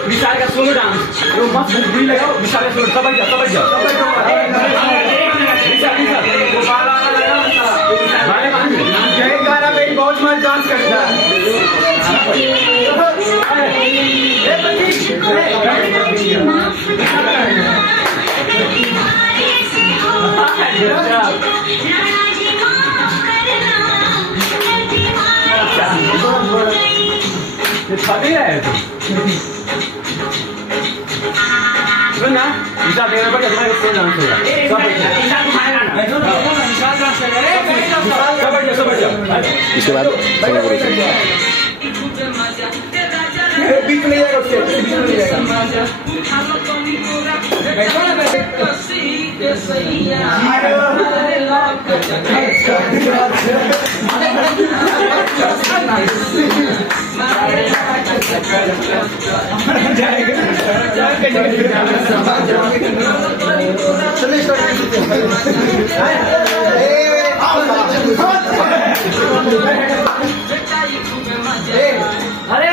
विशाल का solo dance वो मस्त मूवी लगाओ विशाल का सोलो सब जाओ विशाल वो बाला जय गाना में बहुत मस्त डांस करता है छाती है तो सुन ना विशाल देने पर तुम्हारे को डांस होगा सब इसके बाद बीच में जाएगा उसके बीच में जाएगा अरे